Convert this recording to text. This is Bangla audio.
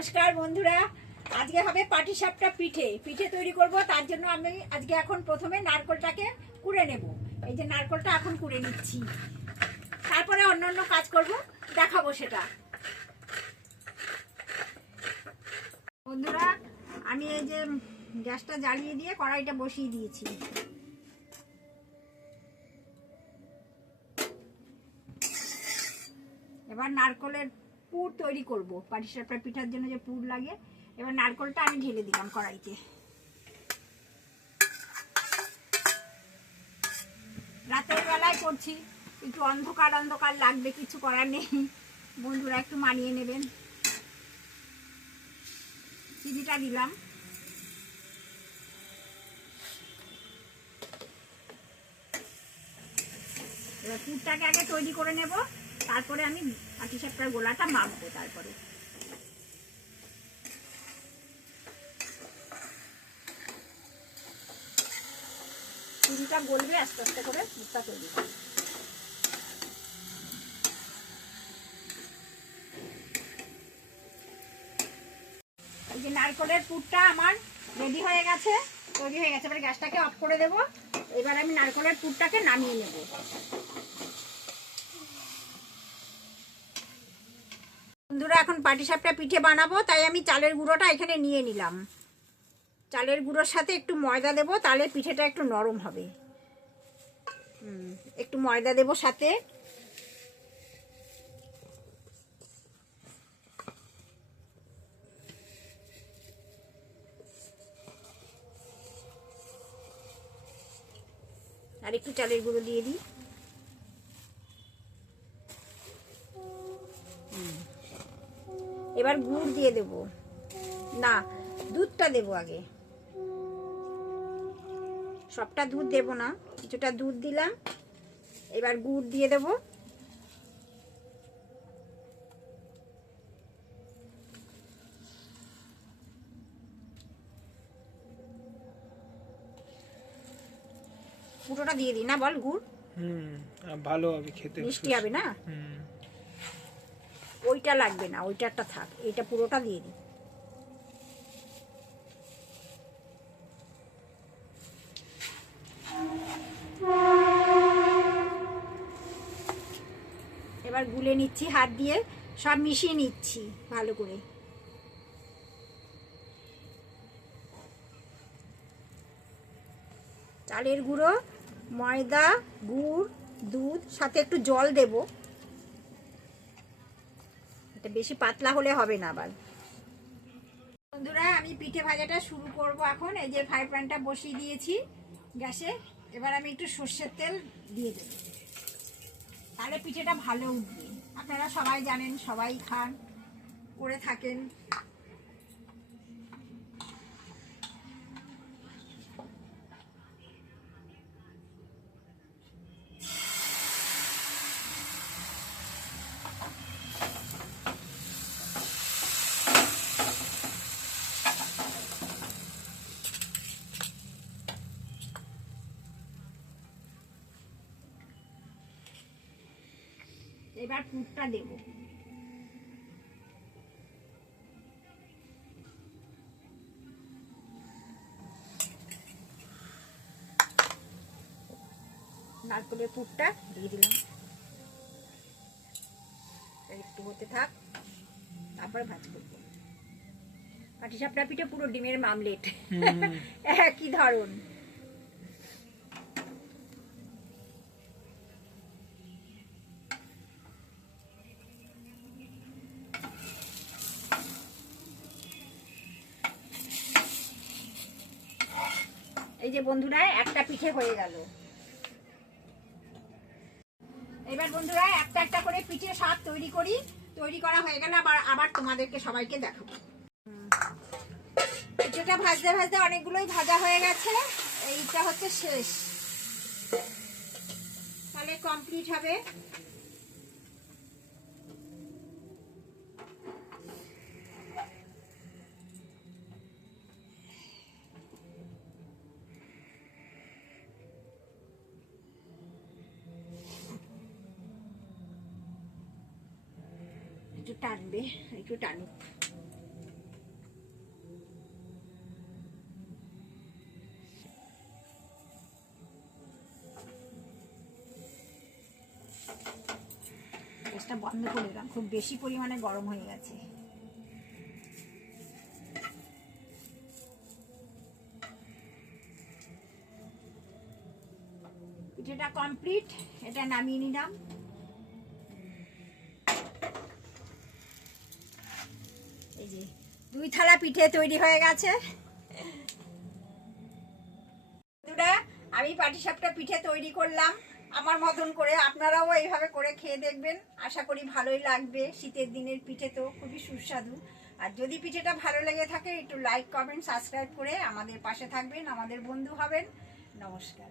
নমস্কার বন্ধুরা, আজকে হবে পাটিসাপটা পিঠে তৈরি করব। তার জন্য আমি আজকে এখন প্রথমে নারকেলটাকে কুড়ে নেব। এই যে নারকেলটা এখন কুড়ে নিচ্ছি, তারপরে অন্যান্য কাজ করব, দেখাবো সেটা। বন্ধুরা, আমি এই যে গ্যাসটা জ্বালিয়ে দিয়ে কড়াইটা বসিয়ে দিয়েছি। এবার নারকেলের পুর তৈরি করব। পাটিসাপটা পিঠার জন্য যে পুর লাগে, এবার নারকেলটা আমি ঢেলে দিলাম কড়াইতে। রাতের বেলায় করছি, একটু অন্ধকার অন্ধকার লাগবে, কিছু করার নেই, বন্ধুরা একটু মানিয়ে নেবেন। চিনিটা দিলাম। এবার পুরটাকে আগে তৈরি করে নেব, তারপরে আমি পাটিসাপটার গোলাটা মাখবো। তারপরে চিনিটা গলবে, আস্তে আস্তে করে পুরটা তৈরি করবো। এই যে নারকেলের পুরটা আমার রেডি হয়ে গেছে, তৈরি হয়ে গেছে। এবার গ্যাসটাকে অফ করে দেব। এবার আমি নারকেলের পুরটাকে নামিয়ে নেব। বন্ধুরা, এখন পাটিসাপটা পিঠে বানাবো, তাই আমি চালের গুঁড়োটা এখানে নিয়ে নিলাম। চালের গুঁড়োর সাথে একটু ময়দা দেবো, তাহলে পিঠেটা একটু নরম হবে। একটু ময়দা দেবো সাথে। আর একটু চালের গুঁড়ো দিয়ে দিই। এবার গুড় দিয়ে দেব, না দুধটা দেবো আগে। সবটা দুধ দেব না, কিছুটা দুধ দিলাম। এবার গুড় দিয়ে দেব। পুরোটা দিয়ে দিই না, বল? গুড় ভালো হবে, খেতে মিষ্টি হবে না? ওইটা লাগবে না, ওইটারটা থাক, এইটা পুরোটা দিয়ে দিই। এবার গুলে নিচ্ছি হাত দিয়ে, সব মিশিয়ে নিচ্ছি ভালো করে। চালের গুঁড়ো, ময়দা, গুড়, দুধ, সাথে একটু জল দেব। এটা বেশি পাতলা হলে হবে না আবার। বন্ধুরা, আমি পিঠে ভাজাটা শুরু করব এখন। এই যে ফ্রাই প্যানটা বসিয়ে দিয়েছি গ্যাসে। এবার আমি একটু সর্ষের তেল দিয়ে দেব, তাহলে পিঠেটা ভালো উঠবে। আপনারা সবাই জানেন, সবাই খান, করে থাকেন। এবার পুরটা দেব। নারকেলের পুরটা দিয়ে দিলাম। একটু হতে থাক, তারপরে ভাজ করবো। পাটিসাপটা পিঠে পুরো ডিমের মামলেট, একই ধরন। এই যে বন্ধুরা, একটা পিঠে হয়ে গেল। এবার বন্ধুরা, একটা একটা করে পিঠে সব তৈরি করি। তৈরি করা হয়ে গেলে আবার তোমাদেরকে সবাইকে দেখাবো। পিঠেটা ভাজতে ভাজতে অনেকগুলোই ভাজা হয়ে গেছে। এইটা হচ্ছে শেষ, তাহলে কমপ্লিট হবে। একটু টানবে, একটু টানুক। গ্যাসটা বন্ধ করে দিলাম, খুব বেশি পরিমাণে গরম হয়ে গেছে। পিঠেটা কমপ্লিট, এটা নামিয়ে নিলাম। এই যে 2 থালা পিঠে তৈরি হয়ে গেছে। বন্ধুরা, আমি পাটিসাপটা পিঠে তৈরি করলাম আমার মতন করে, আপনারাও এইভাবে করে খেয়ে দেখবেন, আশা করি ভালোই লাগবে। শীতের দিনের পিঠে তো খুবই সুস্বাদু। আর যদি পিঠেটা ভালো লেগে থাকে একটু লাইক কমেন্ট সাবস্ক্রাইব করে আমাদের পাশে থাকবেন, আমাদের বন্ধু হবেন। নমস্কার।